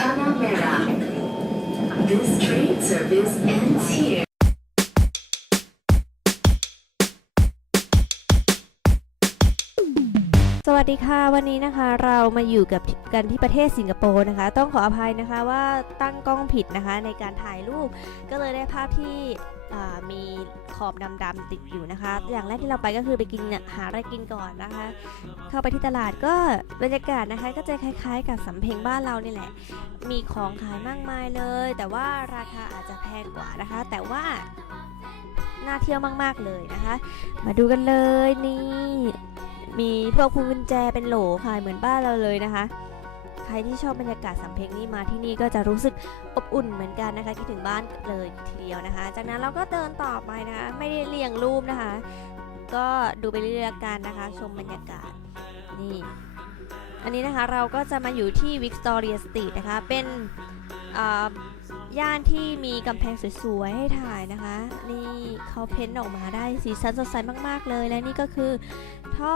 Panamera. This train service ends here. สวัสดีค่ะ วันนี้นะคะเรามาอยู่กับกันที่ประเทศสิงคโปร์นะคะ ต้องขออภัยนะคะว่าตั้งกล้องผิดนะคะในการถ่ายรูป ก็เลยได้ภาพที่ มีขอบดำๆติดอยู่นะคะ อย่างแรกที่เราไปก็คือไปกินหาอะไรกินก่อนนะคะ เข้าไปที่ตลาดก็บรรยากาศนะคะ ก็จะคล้ายๆ กับสำเพ็งบ้านเรานี่แหละ มีของขายมากมายเลย แต่ว่าราคาอาจจะแพงกว่านะคะ แต่ว่าน่าเที่ยวมากๆเลยนะคะ มาดูกันเลยนี่ มีพวกพวงกุญแจเป็นโหลค่ะเหมือนบ้านเราเลยนะคะ ครที่ชอบบรรยากาศสำเพ็งนี่มาที่นี่ก็จะรู้สึกอบอุ่นเหมือนกันนะคะคิดถึงบ้านเลยทีเดียวนะคะ จากนั้นเราก็เดินต่อไปนะคะไม่ได้เรียงรูปนะคะ ก็ดูไปเรื่อยๆกันนะคะ ชมบรรยากาศนี่อันนี้นะคะเราก็จะมาอยู่ที่วิกตอเรียสตรีทนะคะ เป็นย่านที่มีกำแพงสวยๆ ให้ถ่ายนะคะ นี่เขาเพ้นท์ออกมาได้สีสันสดใสมากๆเลย และนี่ก็คือท่อ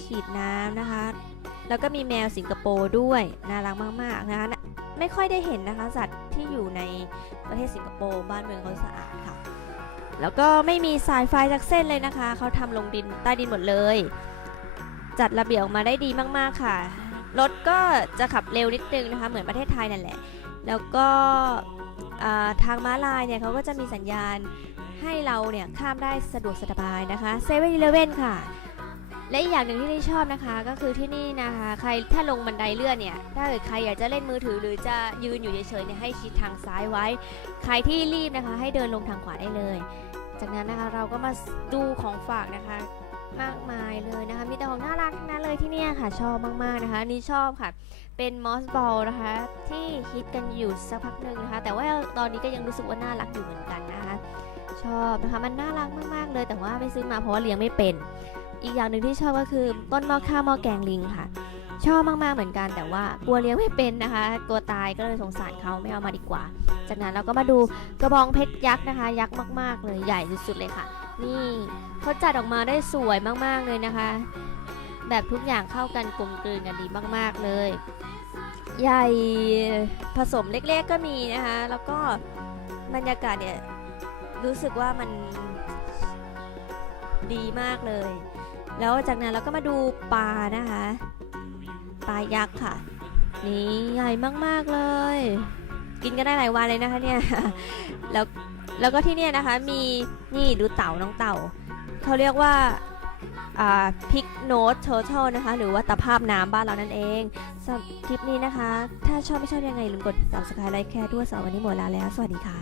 ฉีดน้ำนะคะ แล้วก็มีแมวสิงคโปร์ด้วย น่ารักมากๆนะคะไม่ค่อยได้เห็นนะคะ สัตว์ที่อยู่ในประเทศสิงคโปร์บ้านเมืองเขาสะอาดค่ะ แล้วก็ไม่มีสายไฟจากเส้นเลยนะคะ เขาทำลงดินใต้ดินหมดเลย จัดระเบียบออกมาได้ดีมากๆค่ะ รถก็จะขับเร็วนิดนึงนะคะ เหมือนประเทศไทยนั่นแหละ แล้วก็ทางม้าลายเนี่ยเขาก็จะมีสัญญาณให้เราเนี่ยข้ามได้สะดวกสบายนะคะเซเว่นอีเลเว่นค่ะ และอีกอย่างหนึ่งที่นี่ชอบนะคะ ก็คือที่นี่นะคะ ใครถ้าลงบันไดเลื่อนเนี่ย ถ้าเกิดใครอยากจะเล่นมือถือหรือจะยืนอยู่เฉยๆเนี่ยให้ชิดทางซ้ายไว้ ใครที่รีบนะคะ ให้เดินลงทางขวาได้เลย จากนั้นนะคะเราก็มาดูของฝากนะคะ มากมายเลยนะคะ มีแต่ของน่ารักทั้งนั้นเลยที่นี่ค่ะ ชอบมากๆนะคะนนี่ชอบค่ะ เป็นมอสบอลนะคะ ที่ฮิตกันอยู่สักพักหนึ่งนะคะ แต่ว่าตอนนี้ก็ยังรู้สึกว่าน่ารักอยู่เหมือนกันนะคะ ชอบนะคะมันน่ารักมากๆเลย แต่ว่าไม่ซื้อมาเพราะว่าเลี้ยงไม่เป็น อีกอย่างหนึ่งที่ชอบก็คือต้นหม้อข้าวหม้อแกงลิงค่ะ ชอบมากๆเหมือนกันแต่ว่ากลัวเลี้ยงไม่เป็นนะคะกลัวตายก็เลยสงสารเขาไม่เอามาดีกว่า จากนั้นเราก็มาดูกระบองเพชรยักษ์นะคะ ยักษ์มาก ๆ เลยใหญ่สุดๆเลยค่ะ นี่เขาจัดออกมาได้สวยมากๆเลยนะคะ แบบทุกอย่างเข้ากันกลมกลืนกันดีมาก ๆเลย ใหญ่ผสมเล็กๆก็มีนะคะ แล้วก็บรรยากาศเนี่ยรู้สึกว่ามันดีมากเลย แล้วจากนั้นเราก็มาดูปลานะคะ ปลายักษ์ค่ะ นี่ใหญ่มากๆเลย กินกันได้หลายวันเลยนะคะเนี่ยแล้วแล้วก็ที่เนี่ยนะคะมีนี่ดูเต่าน้องเต่าเขาเรียกว่าอ่าพิกโนตเทอร์เทลนะคะ หรือว่าตะภาพน้ำบ้านเรานั่นเองสำหรับคลิปนี้นะคะ ถ้าชอบไม่ชอบยังไงลืมกด subscribe ไลค์แค่ด้วยสำหรับวันนี้หมดแล้วแล้ว สวัสดีค่ะ